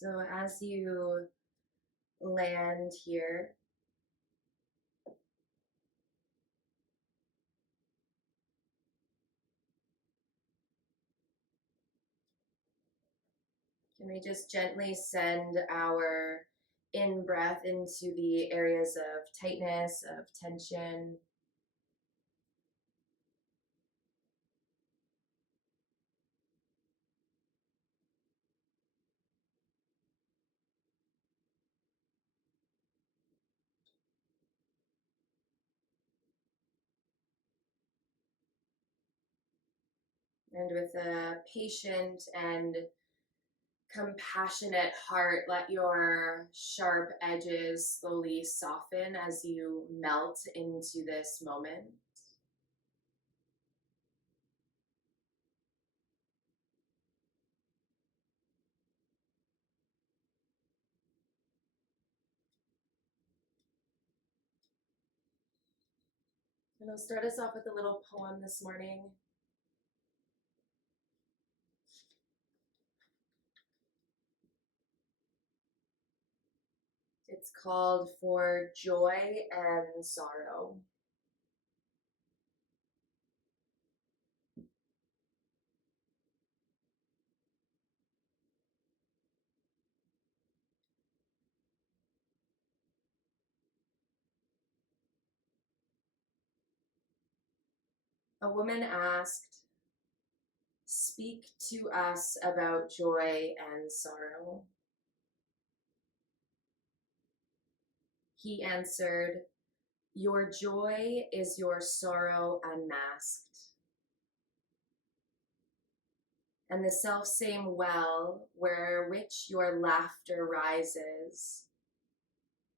So as you land here, can we just gently send our in-breath into the areas of tightness, of tension? And with a patient and compassionate heart, let your sharp edges slowly soften as you melt into this moment. And I'll start us off with a little poem this morning. It's called For Joy and Sorrow. A woman asked, "Speak to us about joy and sorrow." He answered, "Your joy is your sorrow unmasked." And the selfsame well where which your laughter rises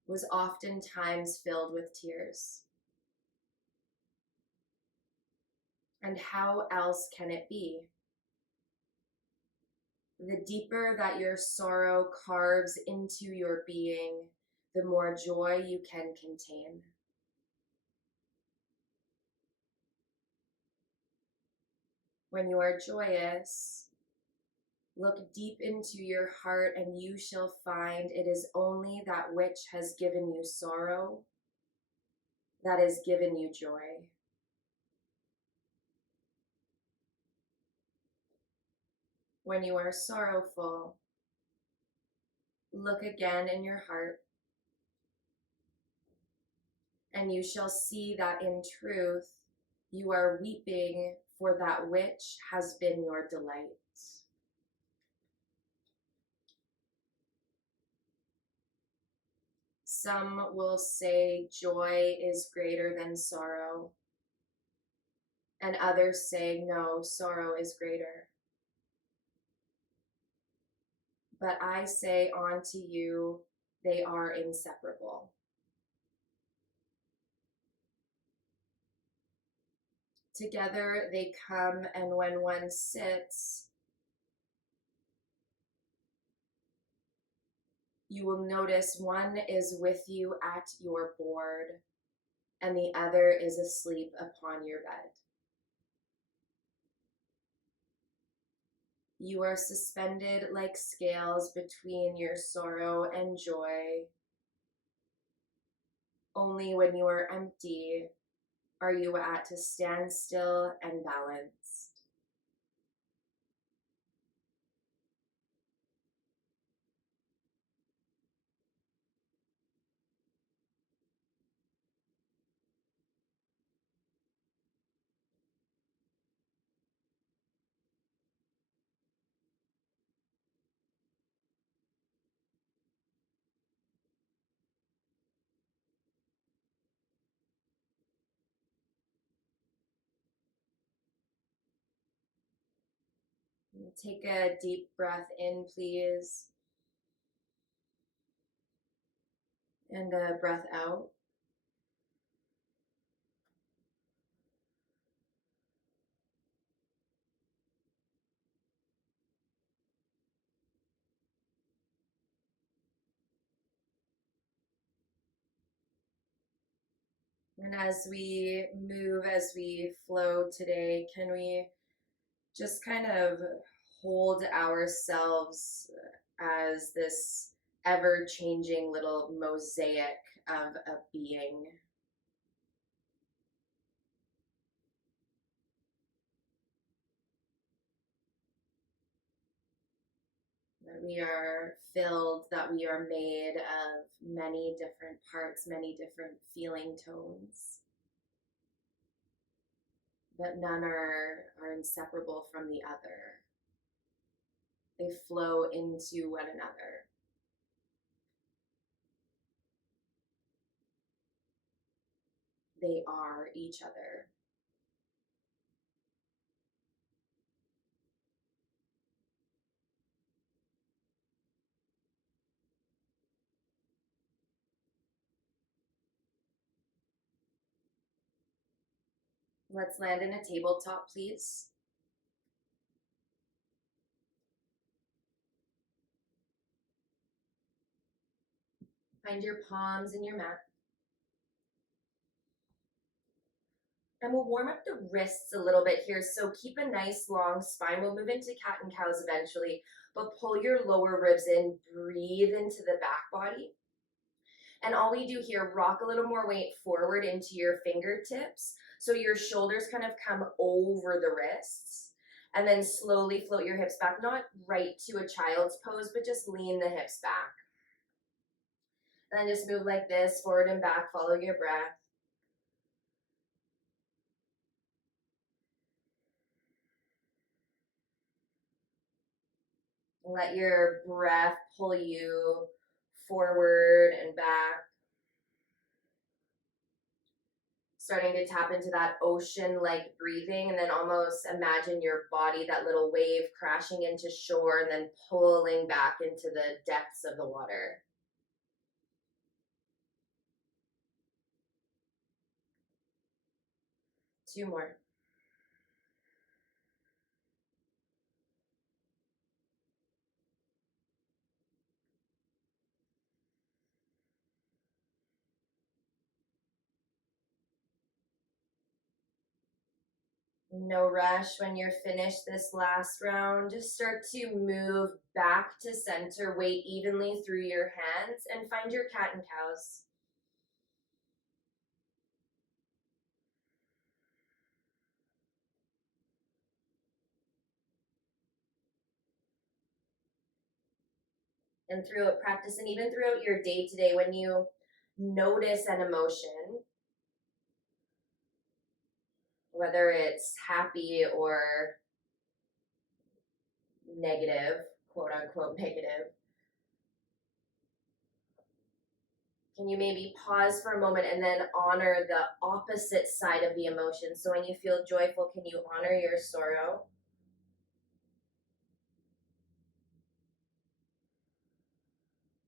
was oftentimes filled with tears. And how else can it be? The deeper that your sorrow carves into your being, the more joy you can contain. When you are joyous, look deep into your heart and you shall find it is only that which has given you sorrow that has given you joy. When you are sorrowful, look again in your heart and you shall see that in truth you are weeping for that which has been your delight. Some will say joy is greater than sorrow, and others say no, sorrow is greater. But I say unto you, they are inseparable. Together they come, and when one sits, you will notice one is with you at your board, and the other is asleep upon your bed. You are suspended like scales between your sorrow and joy. Only when you are empty are you at a standstill and balanced. Take a deep breath in, please, and a breath out. And as we move, as we flow today, can we just kind of hold ourselves as this ever-changing little mosaic of a being. That we are filled, that we are made of many different parts, many different feeling tones, but none are inseparable from the other. They flow into one another. They are each other. Let's land in a tabletop, please. Find your palms in your mat. And we'll warm up the wrists a little bit here. So keep a nice long spine. We'll move into cat and cows eventually, but pull your lower ribs in, breathe into the back body. And all we do here, rock a little more weight forward into your fingertips. So your shoulders kind of come over the wrists. And then slowly float your hips back, not right to a child's pose, but just lean the hips back. And then just move like this, forward and back, follow your breath. Let your breath pull you forward and back. Starting to tap into that ocean-like breathing, and then almost imagine your body, that little wave crashing into shore and then pulling back into the depths of the water. Two more. No rush. When you're finished this last round, just start to move back to center, weight evenly through your hands, and find your cat and cows. And throughout practice, and even throughout your day today, when you notice an emotion, whether it's happy or negative, quote unquote negative, can you maybe pause for a moment and then honor the opposite side of the emotion? So when you feel joyful, can you honor your sorrow?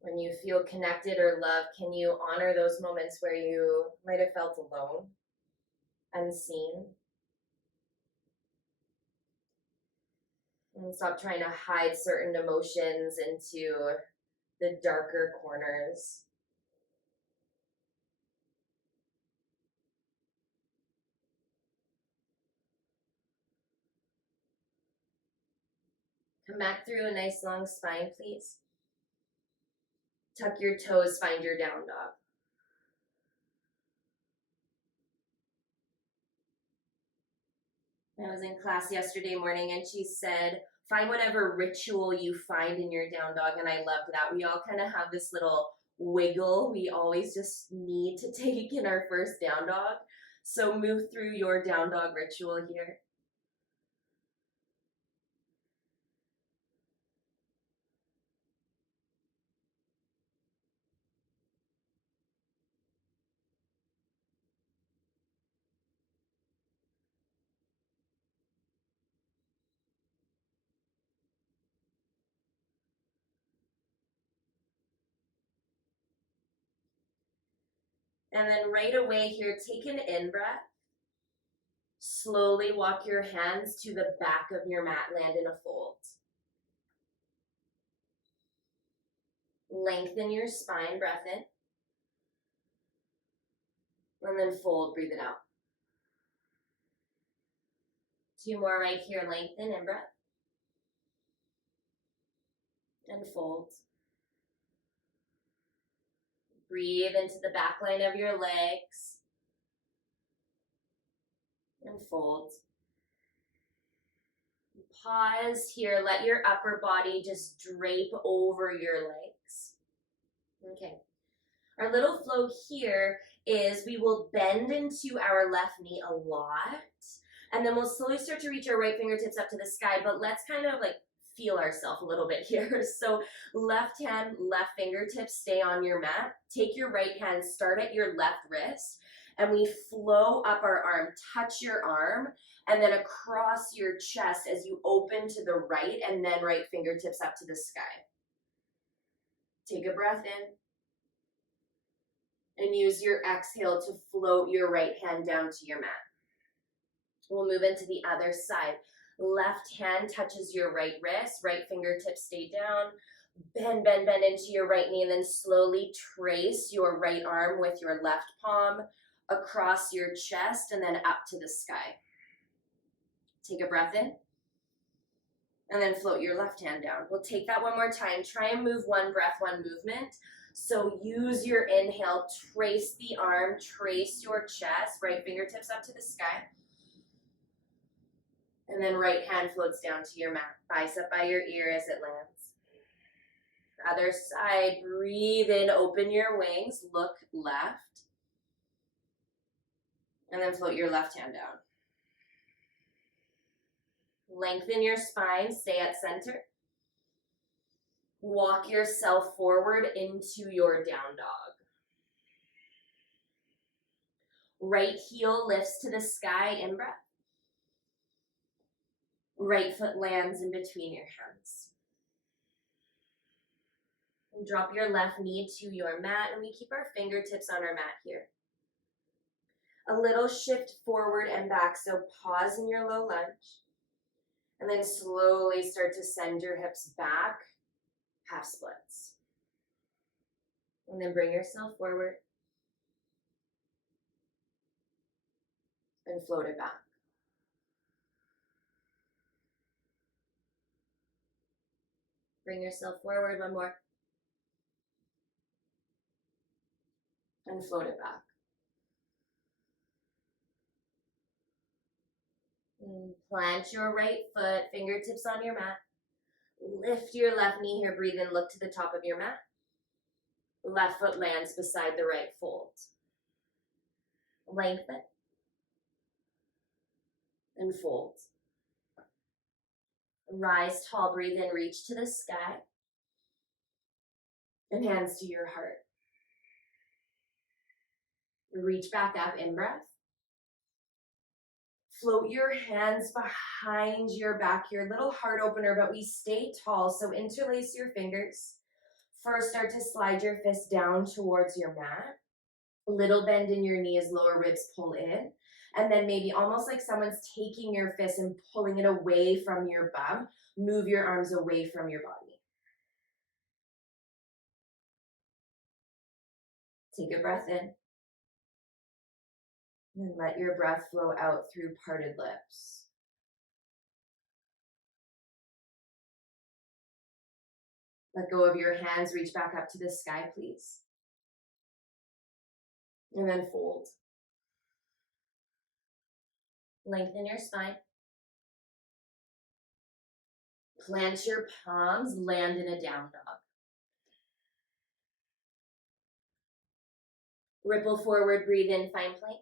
When you feel connected or loved, can you honor those moments where you might have felt alone, unseen? And stop trying to hide certain emotions into the darker corners. Come back through a nice long spine, please. Tuck your toes, find your down dog. I was in class yesterday morning and she said, find whatever ritual you find in your down dog. And I loved that. We all kind of have this little wiggle we always just need to take in our first down dog. So move through your down dog ritual here. And then right away here, take an in breath. Slowly walk your hands to the back of your mat, land in a fold. Lengthen your spine, breath in. And then fold, breathe it out. Two more right here, lengthen in breath. and fold. Breathe into the back line of your legs and fold. Pause here. Let your upper body just drape over your legs. Okay. Our little flow here is we will bend into our left knee a lot, and then we'll slowly start to reach our right fingertips up to the sky, but let's kind of like feel ourselves a little bit here. So left hand, left fingertips stay on your mat. Take your right hand, start at your left wrist, and we flow up our arm. Touch your arm, and then across your chest as you open to the right, and then right fingertips up to the sky. Take a breath in. And use your exhale to float your right hand down to your mat. We'll move into the other side. Left hand touches your right wrist, right fingertips stay down. Bend, bend, bend into your right knee, and then slowly trace your right arm with your left palm across your chest and then up to the sky. Take a breath in. And then float your left hand down. We'll take that one more time. Try and move one breath, one movement. So use your inhale, trace the arm, trace your chest, right fingertips up to the sky. And then right hand floats down to your mat, bicep by your ear as it lands. Other side, breathe in, open your wings, look left. And then float your left hand down. Lengthen your spine, stay at center. Walk yourself forward into your down dog. Right heel lifts to the sky, in breath. Right foot lands in between your hands. And drop your left knee to your mat, and we keep our fingertips on our mat here. A little shift forward and back, so pause in your low lunge. And then slowly start to send your hips back, half splits. And then bring yourself forward. And float it back. Bring yourself forward, one more. And float it back. And plant your right foot, fingertips on your mat. Lift your left knee here, breathe in, look to the top of your mat. Left foot lands beside the right fold. Lengthen. And fold. Rise tall, breathe in, reach to the sky. And hands to your heart. Reach back up, in breath. Float your hands behind your back here, little heart opener, but we stay tall, so interlace your fingers. First, start to slide your fist down towards your mat. Little bend in your knees, lower ribs pull in. And then maybe almost like someone's taking your fist and pulling it away from your bum. Move your arms away from your body. Take a breath in. And let your breath flow out through parted lips. Let go of your hands, reach back up to the sky, please. And then fold. Lengthen your spine. Plant your palms, land in a down dog. Ripple forward, breathe in, find plank.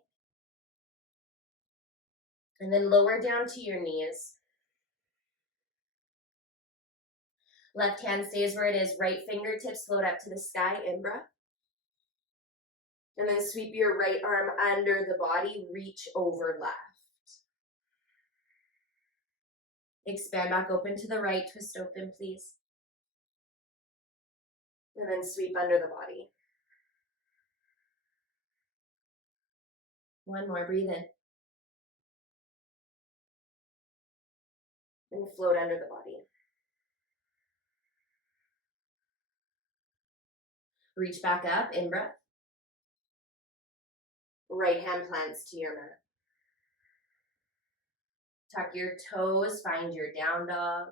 And then lower down to your knees. Left hand stays where it is, right fingertips float up to the sky, in breath. And then sweep your right arm under the body, reach over left. Expand back open to the right, twist open, please. And then sweep under the body. One more, breathe in. And float under the body. Reach back up, in breath. Right hand plants to your mat. Tuck your toes, find your down dog.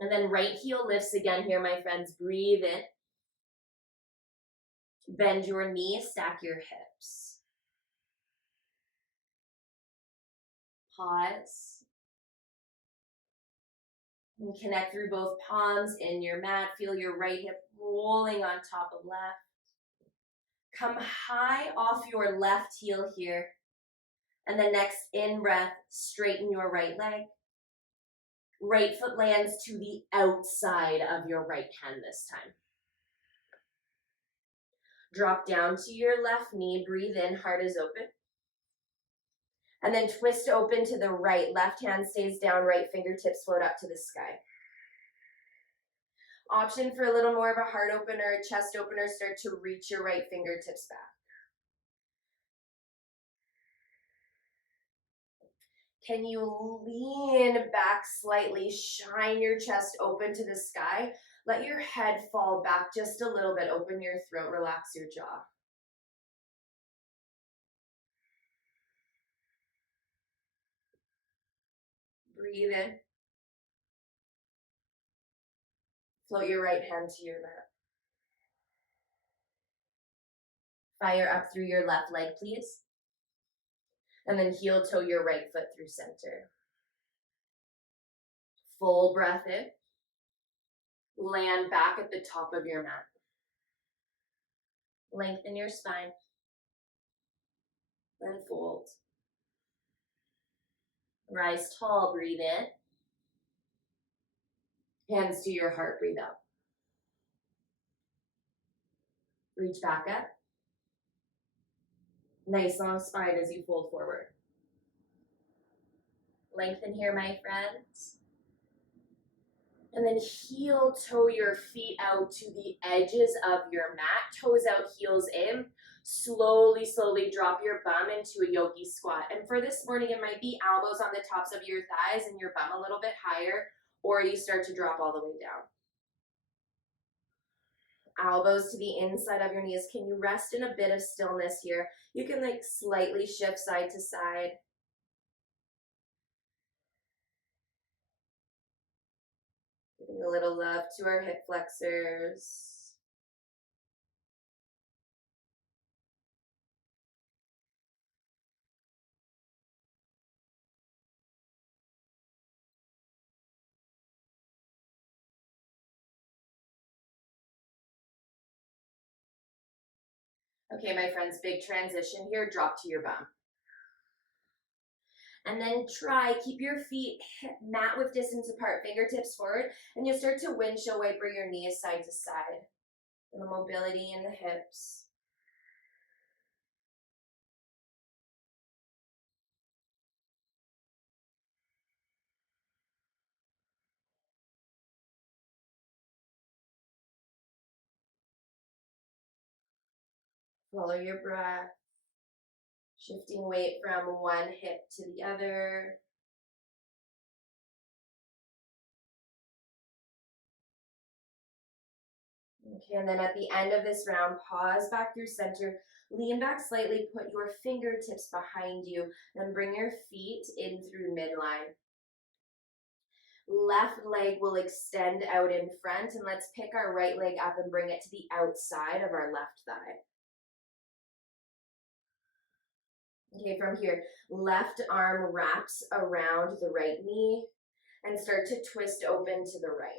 And then right heel lifts again here, my friends. Breathe in. Bend your knees, stack your hips. Pause. And connect through both palms in your mat. Feel your right hip rolling on top of left. Come high off your left heel here. And the next in-breath, straighten your right leg. Right foot lands to the outside of your right hand this time. Drop down to your left knee. Breathe in, heart is open. And then twist open to the right. Left hand stays down, right fingertips float up to the sky. Option for a little more of a heart opener, a chest opener, start to reach your right fingertips back. Can you lean back slightly, shine your chest open to the sky? Let your head fall back just a little bit, open your throat, relax your jaw. Breathe in. Float your right hand to your mat. Fire up through your left leg, please. And then heel toe your right foot through center. Full breath in. Land back at the top of your mat. Lengthen your spine. Then fold. Rise tall, breathe in. Hands to your heart, breathe out. Reach back up. Nice long spine as you fold forward. Lengthen here, my friends. And then heel toe your feet out to the edges of your mat. Toes out, heels in. Slowly, slowly drop your bum into a yogi squat. And for this morning, it might be elbows on the tops of your thighs and your bum a little bit higher, or you start to drop all the way down. Elbows to the inside of your knees. Can you rest in a bit of stillness here? You can like slightly shift side to side. Giving a little love to our hip flexors. Okay, my friends, big transition here. Drop to your bum. And then keep your feet mat width distance apart, fingertips forward, and you'll start to windshield wiper your knees side to side. And the mobility in the hips. Follow your breath. Shifting weight from one hip to the other. Okay, and then at the end of this round, pause back through center, lean back slightly, put your fingertips behind you, then bring your feet in through midline. Left leg will extend out in front, and let's pick our right leg up and bring it to the outside of our left thigh. Okay, from here, left arm wraps around the right knee and start to twist open to the right.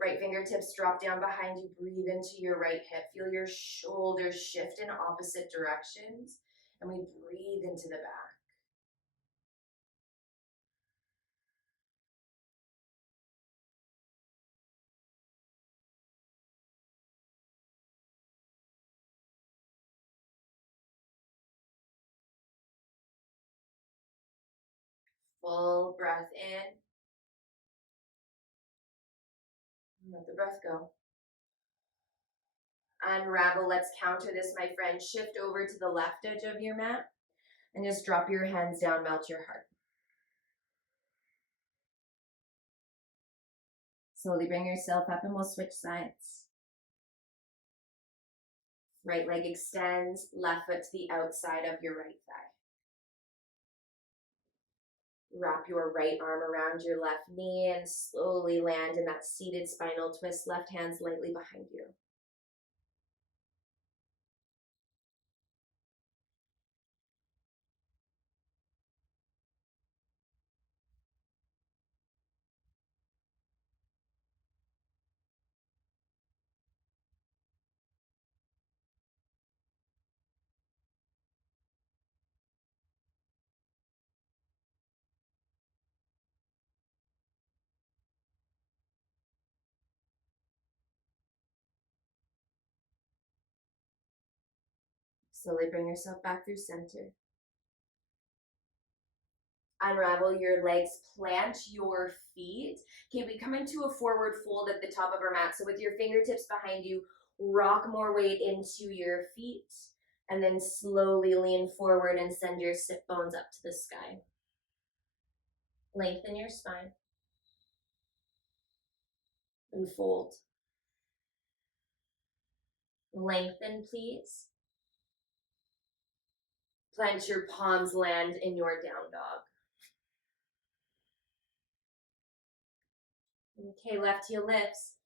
Right fingertips drop down behind you, breathe into your right hip. Feel your shoulders shift in opposite directions, and we breathe into the back. Full breath in. Let the breath go. Unravel. Let's counter this, my friend. Shift over to the left edge of your mat and just drop your hands down, melt your heart. Slowly bring yourself up and we'll switch sides. Right leg extends, left foot to the outside of your right thigh. Wrap your right arm around your left knee and slowly land in that seated spinal twist. Left hand's lightly behind you. Slowly bring yourself back through center. Unravel your legs, plant your feet. Okay, we come into a forward fold at the top of our mat. So with your fingertips behind you, rock more weight into your feet, and then slowly lean forward and send your sit bones up to the sky. Lengthen your spine. And fold. Lengthen, please. Plant your palms, land in your down dog. Okay, left heel lifts.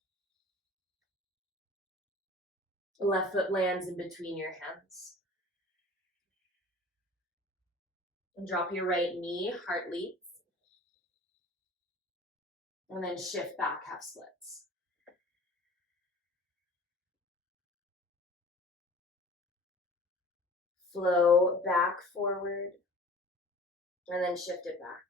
Left foot lands in between your hands. And drop your right knee, heart leads. And then shift back, half splits. Flow back forward. And then shift it back.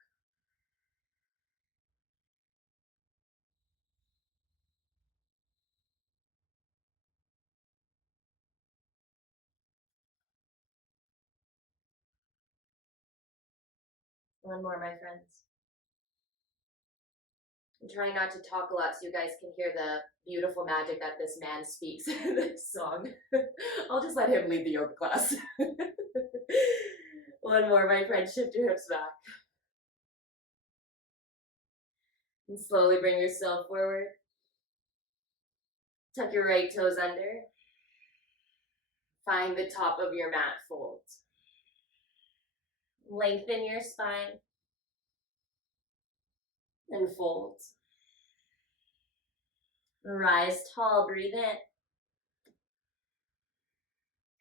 One more, my friends. I'm trying not to talk a lot so you guys can hear the beautiful magic that this man speaks in this song. I'll just let him lead the yoga class. One more, my friend. Shift your hips back. And slowly bring yourself forward. Tuck your right toes under. Find the top of your mat fold. Lengthen your spine. And fold. Rise tall, breathe in.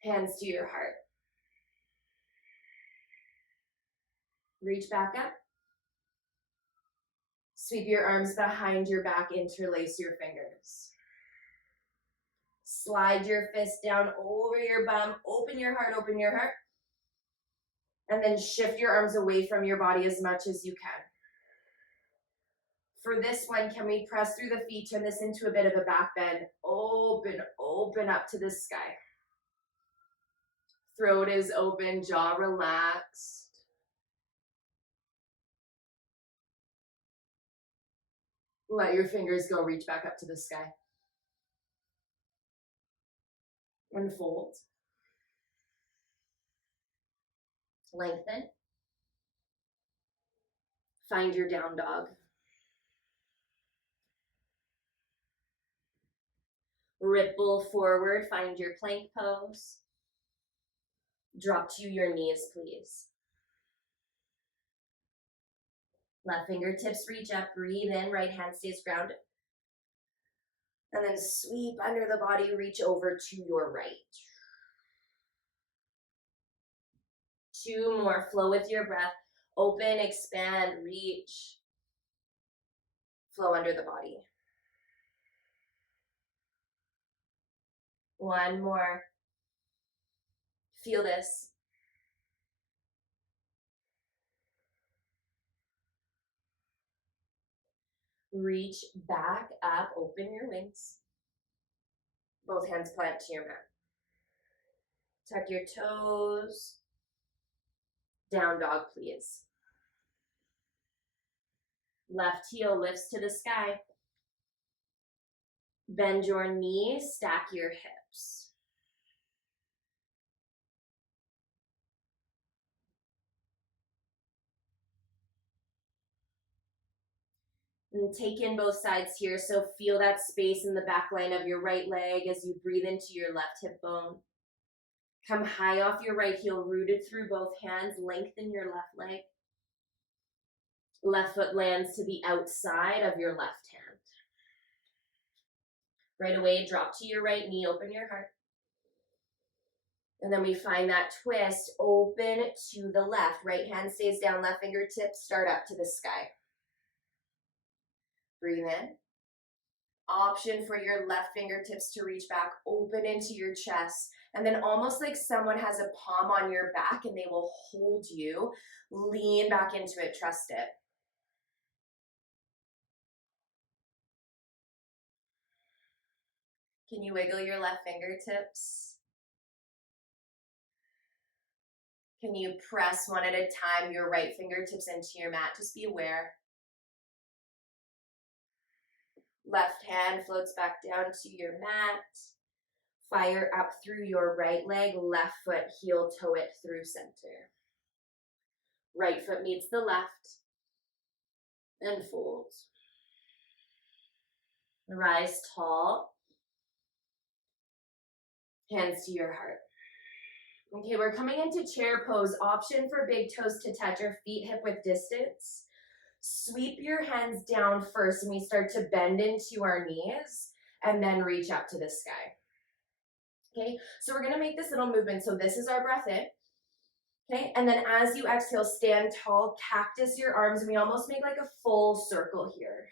Hands to your heart. Reach back up. Sweep your arms behind your back, interlace your fingers. Slide your fist down over your bum, open your heart, and then shift your arms away from your body as much as you can. For this one, can we press through the feet, turn this into a bit of a back bend, open up to the sky. Throat is open, jaw relaxed. Let your fingers go, reach back up to the sky. And fold. Lengthen. Find your down dog. Ripple forward, find your plank pose. Drop to your knees, please. Left fingertips reach up, breathe in, right hand stays grounded. And then sweep under the body, reach over to your right. Two more, flow with your breath. Open, expand, reach. Flow under the body. One more. Feel this. Reach back up, open your wings. Both hands plant to your mat. Tuck your toes. Down dog, please. Left heel lifts to the sky. Bend your knees, stack your hips. And take in both sides here, so feel that space in the back line of your right leg as you breathe into your left hip bone. Come high off your right heel, rooted through both hands, lengthen your left leg. Left foot lands to the outside of your left hand. Right away, drop to your right knee, open your heart. And then we find that twist, open to the left. Right hand stays down, left fingertips start up to the sky. Breathe in. Option for your left fingertips to reach back, open into your chest. And then almost like someone has a palm on your back and they will hold you. Lean back into it, trust it. Can you wiggle your left fingertips? Can you press one at a time your right fingertips into your mat? Just be aware. Left hand floats back down to your mat. Fire up through your right leg, left foot, heel toe it through center. Right foot meets the left and fold. Rise tall. Hands to your heart. Okay, we're coming into chair pose. Option for big toes to touch or feet hip width distance. Sweep your hands down first and we start to bend into our knees and then reach up to the sky. Okay, so we're gonna make this little movement. So this is our breath in. Okay, and then as you exhale, stand tall, cactus your arms, and we almost make like a full circle here.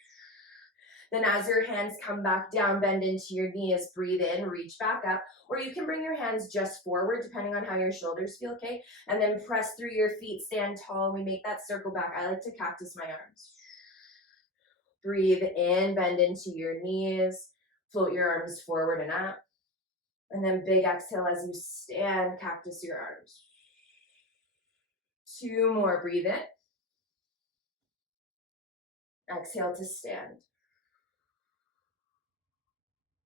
Then as your hands come back down, bend into your knees, breathe in, reach back up, or you can bring your hands just forward depending on how your shoulders feel, okay? And then press through your feet, stand tall, and we make that circle back. I like to cactus my arms. Breathe in, bend into your knees, float your arms forward and up. And then big exhale as you stand, cactus your arms. 2 more, breathe in. Exhale to stand.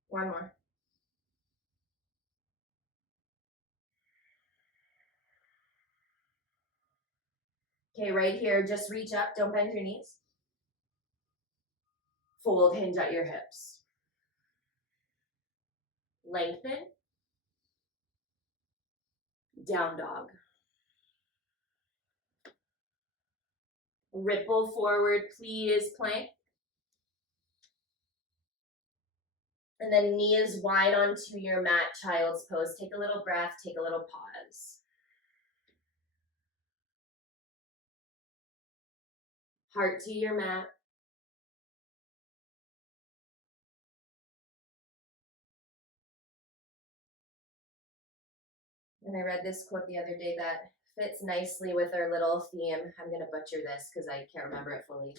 1 more. Okay, right here, just reach up, don't bend your knees. Fold, hinge at your hips. Lengthen. Down dog. Ripple forward, please, plank. And then knees wide onto your mat, child's pose. Take a little breath, take a little pause. Heart to your mat. And I read this quote the other day that fits nicely with our little theme. I'm going to butcher this because I can't remember it fully.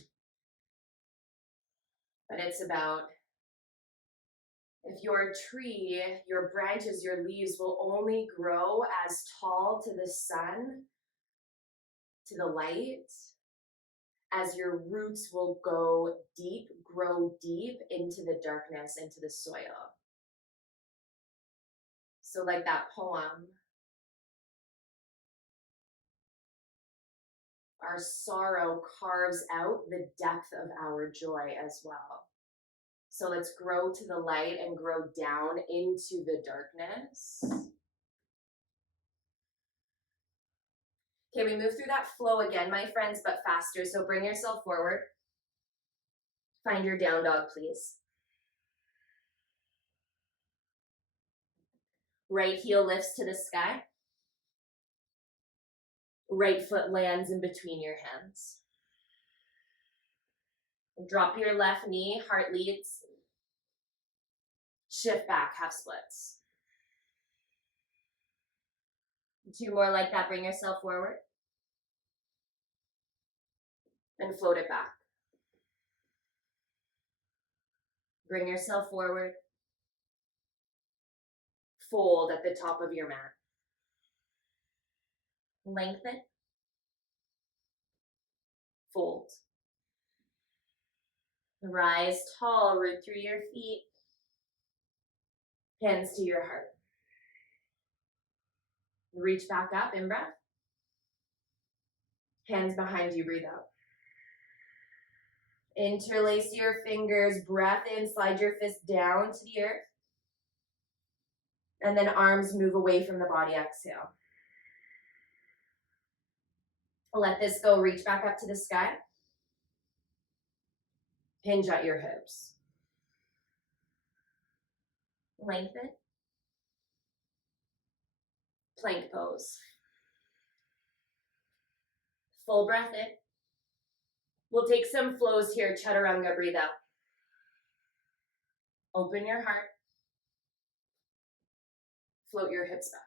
But it's about if your tree, your branches, your leaves will only grow as tall to the sun, to the light, as your roots will go deep, grow deep into the darkness, into the soil. So like that poem, our sorrow carves out the depth of our joy as well. So let's grow to the light and grow down into the darkness. Okay, we move through that flow again, my friends, but faster. So bring yourself forward. Find your down dog, please. Right heel lifts to the sky. Right foot lands in between your hands. Drop your left knee, heart leads. Shift back, half splits. 2 more like that, bring yourself forward. And float it back. Bring yourself forward. Fold at the top of your mat. Lengthen. Fold. Rise tall, root through your feet. Hands to your heart. Reach back up, in breath. Hands behind you, breathe out. Interlace your fingers, breath in, slide your fist down to the earth. And then arms move away from the body, exhale. Let this go, reach back up to the sky. Hinge at your hips. Lengthen. Plank pose. Full breath in. We'll take some flows here. Chaturanga, breathe out. Open your heart. Float your hips back.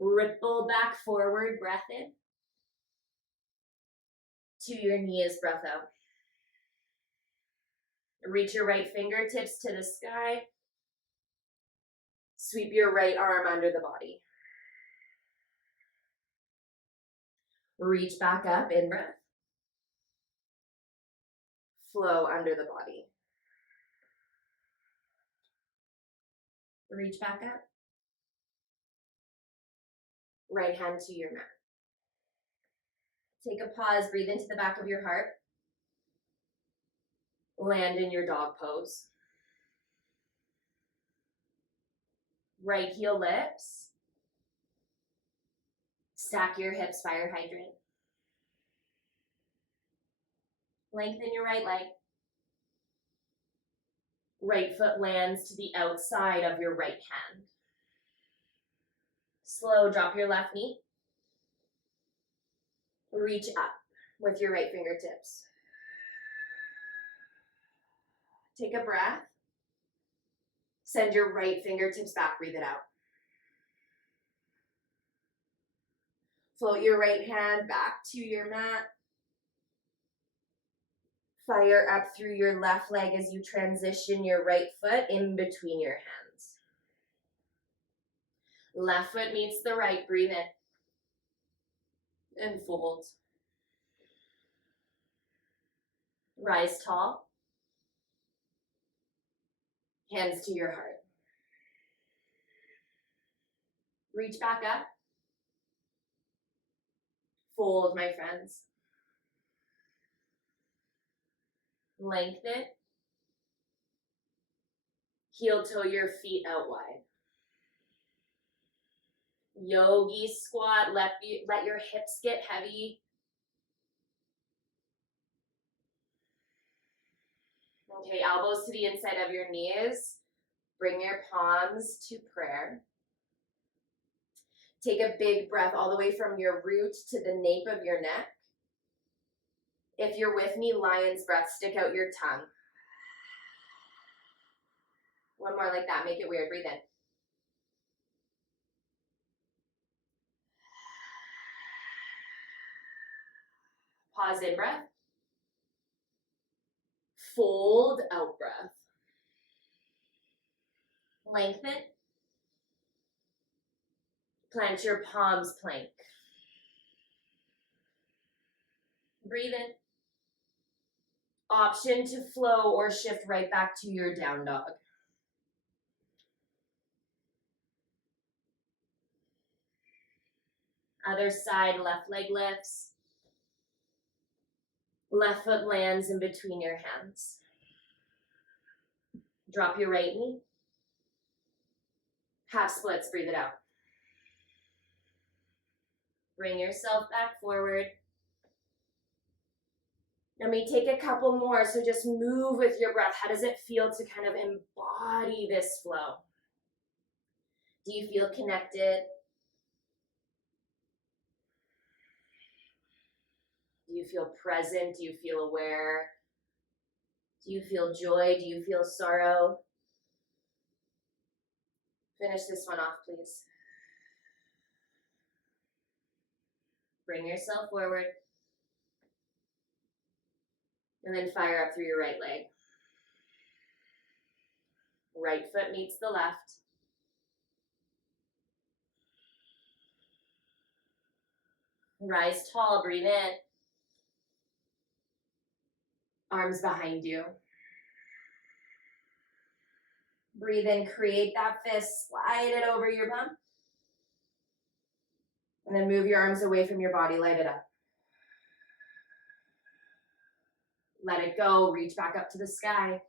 Ripple back forward, breath in. To your knees, breath out. Reach your right fingertips to the sky. Sweep your right arm under the body. Reach back up, in breath. Flow under the body. Reach back up. Right hand to your mat. Take a pause, breathe into the back of your heart. Land in your dog pose. Right heel lifts. Stack your hips, fire hydrant. Lengthen your right leg. Right foot lands to the outside of your right hand. Slow, drop your left knee. Reach up with your right fingertips. Take a breath. Send your right fingertips back, breathe it out. Float your right hand back to your mat. Fire up through your left leg as you transition your right foot in between your hands. Left foot meets the right, breathe in. And fold. Rise tall. Hands to your heart. Reach back up. Fold, my friends. Lengthen. Heel toe your feet out wide. Yogi squat, let your hips get heavy. Okay, elbows to the inside of your knees. Bring your palms to prayer. Take a big breath all the way from your root to the nape of your neck. If you're with me, lion's breath, stick out your tongue. One more like that, make it weird, breathe in. Pause in breath. Fold out breath. Lengthen. Plant your palms plank. Breathe in. Option to flow or shift right back to your down dog. Other side, left leg lifts. Left foot lands in between your hands. Drop your right knee. Half splits, breathe it out. Bring yourself back forward. Let me take a couple more, so just move with your breath. How does it feel to kind of embody this flow? Do you feel connected? Do you feel present? Do you feel aware? Do you feel joy? Do you feel sorrow? Finish this one off, please. Bring yourself forward. And then fire up through your right leg. Right foot meets the left. Rise tall, breathe in. Arms behind you. Breathe in, create that fist, slide it over your bum. And then move your arms away from your body, light it up. Let it go, reach back up to the sky.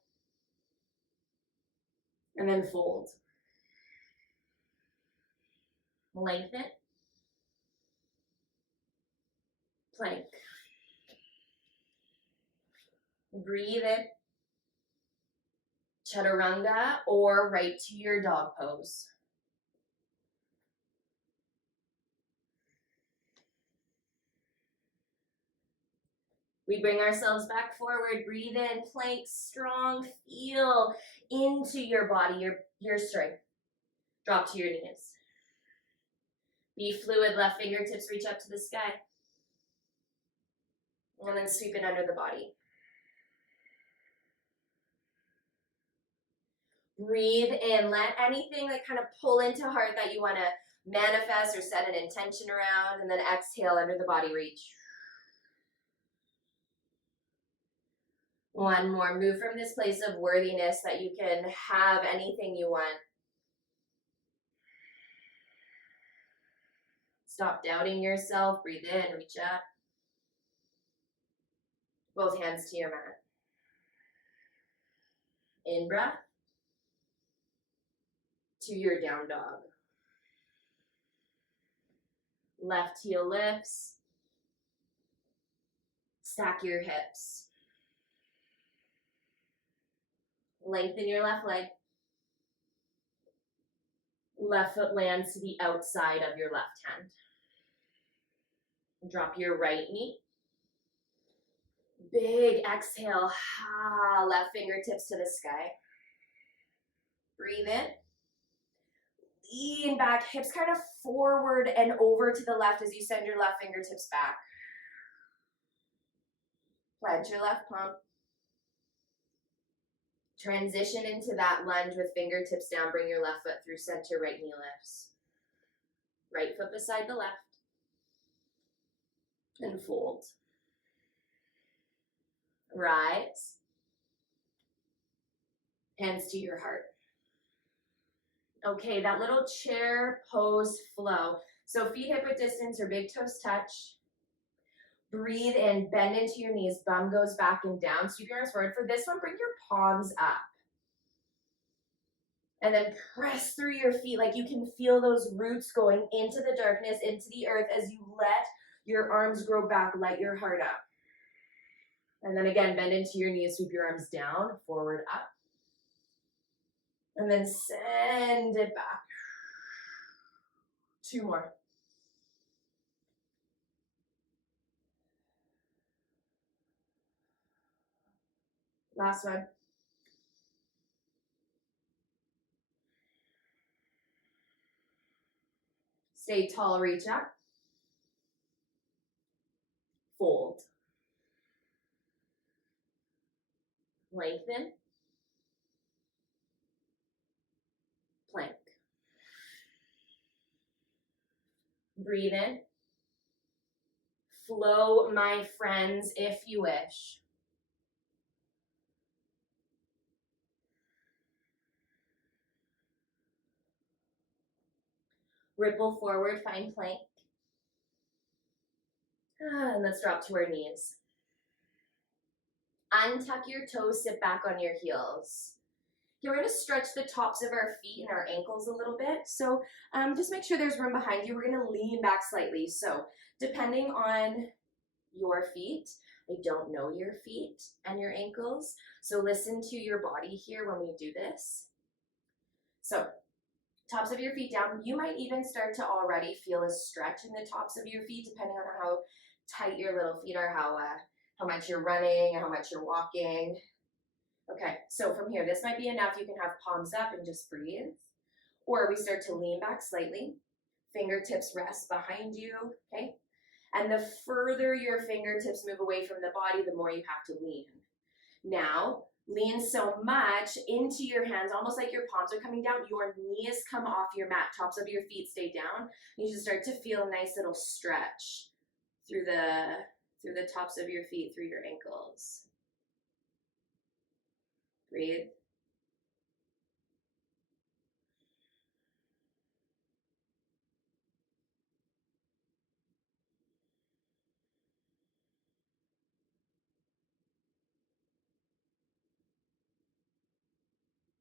And then fold. Lengthen. Plank. Breathe in. Chaturanga or right to your dog pose. We bring ourselves back forward. Breathe in, plank strong. Feel into your body, your strength. Drop to your knees. Be fluid, left fingertips reach up to the sky. And then sweep it under the body. Breathe in. Let anything that kind of pull into heart that you want to manifest or set an intention around. And then exhale, under the body reach. One more. Move from this place of worthiness that you can have anything you want. Stop doubting yourself. Breathe in, reach up. Both hands to your mat. In breath. To your down dog. Left heel lifts. Stack your hips. Lengthen your left leg. Left foot lands to the outside of your left hand. Drop your right knee. Big exhale. Left fingertips to the sky. Breathe in. Lean back, hips kind of forward and over to the left as you send your left fingertips back. Pledge your left palm. Transition into that lunge with fingertips down. Bring your left foot through center, right knee lifts. Right foot beside the left. And fold. Rise. Hands to your heart. Okay, that little chair pose flow. So feet hip width distance or big toes touch. Breathe in, bend into your knees, bum goes back and down. Sweep your arms forward. For this one, bring your palms up. And then press through your feet like you can feel those roots going into the darkness, into the earth as you let your arms grow back, light your heart up. And then again, bend into your knees, sweep your arms down, forward, up. And then send it back. 2 more. Last one. Stay tall, reach up. Fold. Lengthen. Plank. Breathe in. Flow, my friends, if you wish. Ripple forward, find plank. And let's drop to our knees. Untuck your toes, sit back on your heels. Okay, we're going to stretch the tops of our feet and our ankles a little bit. So just make sure there's room behind you. We're going to lean back slightly. So depending on your feet, I don't know your feet and your ankles. So listen to your body here when we do this. So tops of your feet down. You might even start to already feel a stretch in the tops of your feet, depending on how tight your little feet are, how much you're running, how much you're walking. Okay, so from here, this might be enough. You can have palms up and just breathe. Or we start to lean back slightly. Fingertips rest behind you, okay? And the further your fingertips move away from the body, the more you have to lean. Now, lean so much into your hands, almost like your palms are coming down. Your knees come off your mat. Tops of your feet stay down. You should start to feel a nice little stretch through the tops of your feet, through your ankles. Breathe.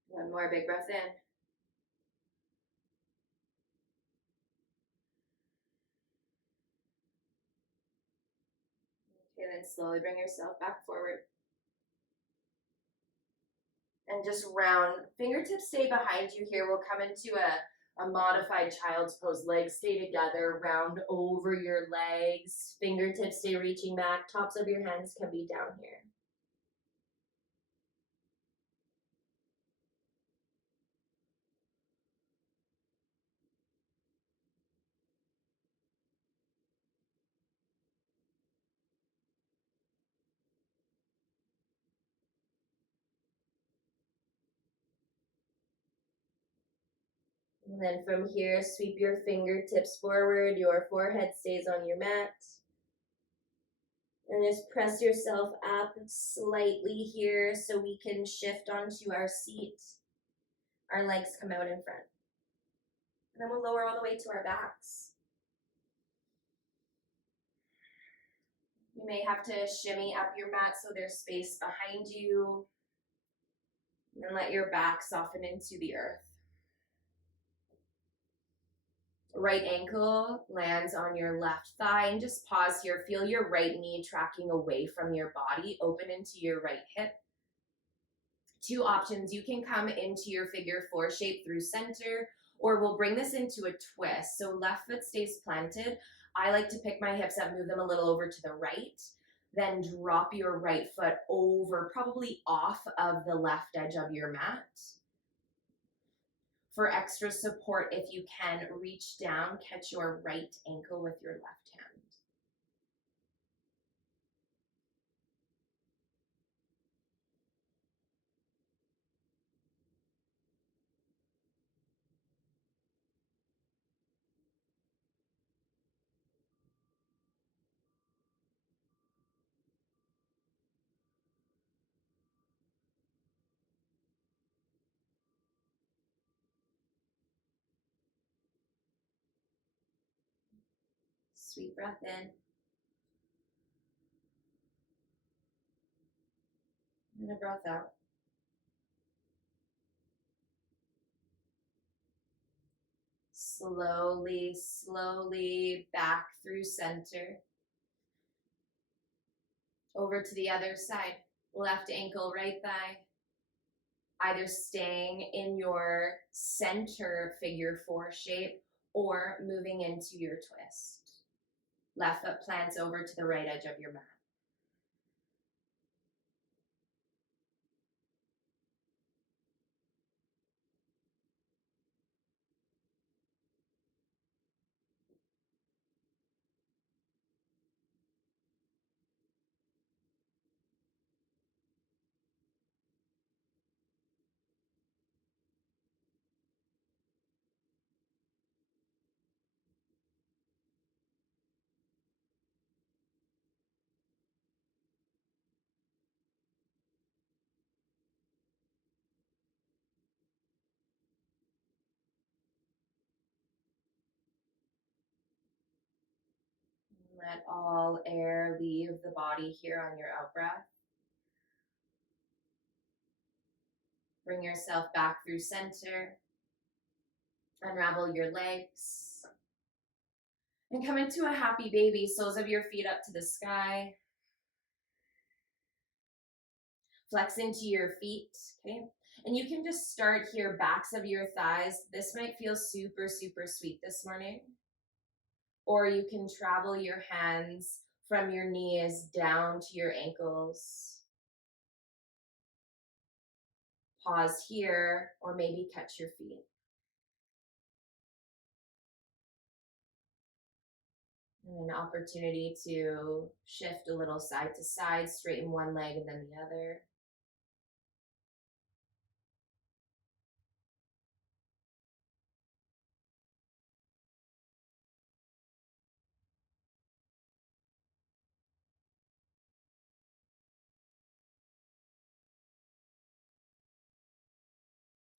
One more big breath in. Okay, then slowly bring yourself back forward. And just round. Fingertips stay behind you here. We'll come into a modified child's pose. Legs stay together. Round over your legs. Fingertips stay reaching back. Tops of your hands can be down here. And then from here, sweep your fingertips forward. Your forehead stays on your mat. And just press yourself up slightly here so we can shift onto our seat. Our legs come out in front. And then we'll lower all the way to our backs. You may have to shimmy up your mat so there's space behind you. And then let your back soften into the earth. Right ankle lands on your left thigh, and just pause here. Feel your right knee tracking away from your body, open into your right hip. Two options. You can come into your figure four shape through center, or we'll bring this into a twist. So left foot stays planted. I like to pick my hips up, move them a little over to the right, then drop your right foot over, probably off of the left edge of your mat. For extra support, if you can, reach down, catch your right ankle with your left hand. Sweet breath in. And a breath out. Slowly, slowly back through center. Over to the other side. Left ankle, right thigh. Either staying in your center figure four shape or moving into your twist. Left foot plants over to the right edge of your mat. Let all air leave the body here on your out breath. Bring yourself back through center. Unravel your legs. And come into a happy baby, soles of your feet up to the sky. Flex into your feet, okay? And you can just start here, backs of your thighs. This might feel super, super sweet this morning. Or you can travel your hands from your knees down to your ankles. Pause here, or maybe catch your feet. And an opportunity to shift a little side to side, straighten one leg and then the other.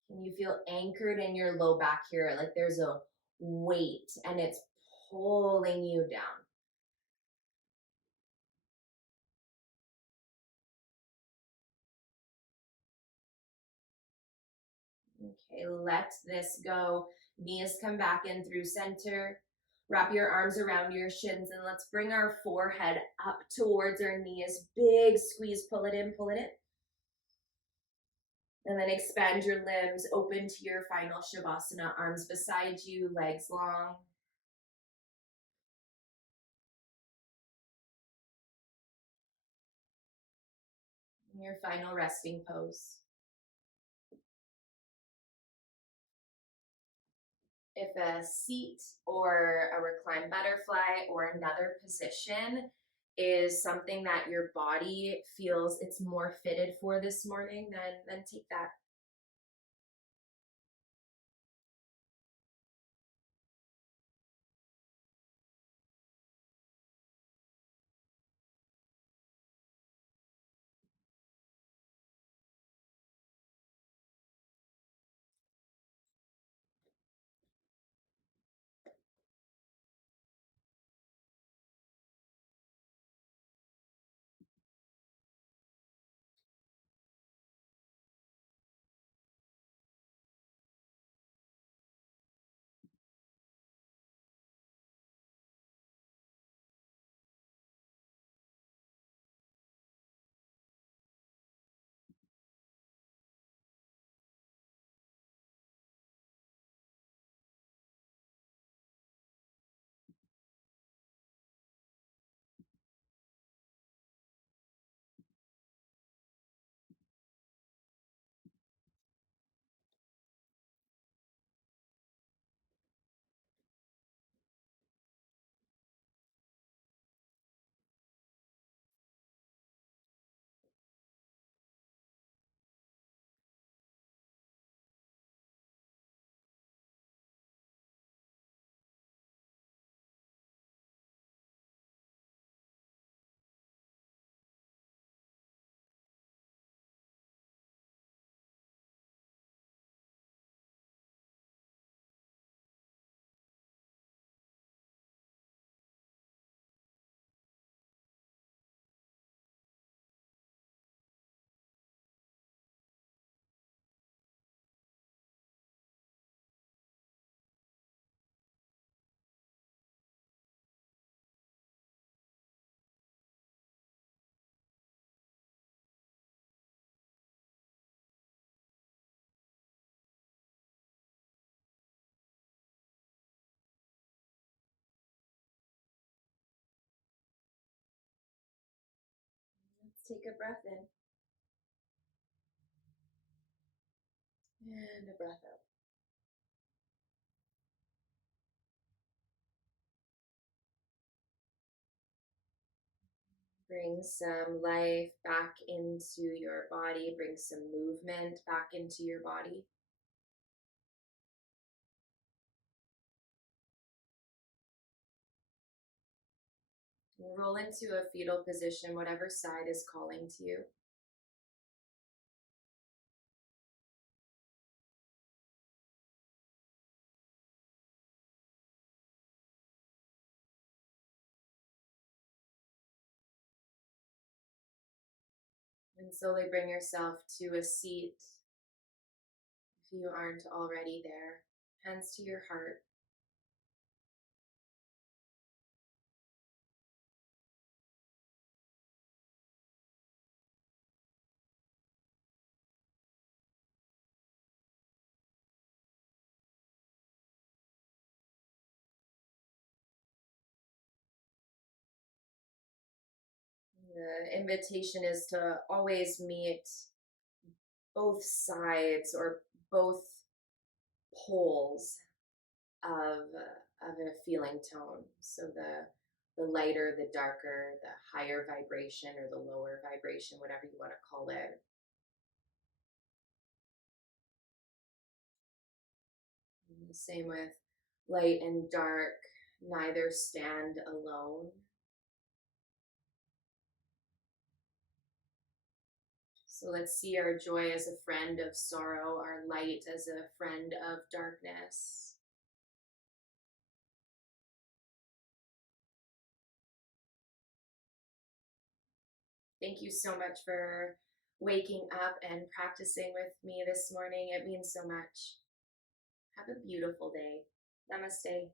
Can you feel anchored in your low back here? Like there's a weight and it's pulling you down. Okay, let this go. Knees come back in through center. Wrap your arms around your shins and let's bring our forehead up towards our knees. Big squeeze, pull it in, pull it in. And then expand your limbs, open to your final Shavasana, arms beside you, legs long. And your final resting pose. If a seat or a reclined butterfly or another position is something that your body feels it's more fitted for this morning, then take that. Let's take a breath in and a breath out. Bring some life back into your body. Bring some movement back into your body. Roll into a fetal position, whatever side is calling to you. And slowly bring yourself to a seat if you aren't already there. Hands to your heart. The invitation is to always meet both sides or both poles of a feeling tone. So the lighter, the darker, the higher vibration or the lower vibration, whatever you want to call it. And the same with light and dark, neither stand alone. So let's see our joy as a friend of sorrow, our light as a friend of darkness. Thank you so much for waking up and practicing with me this morning. It means so much. Have a beautiful day. Namaste.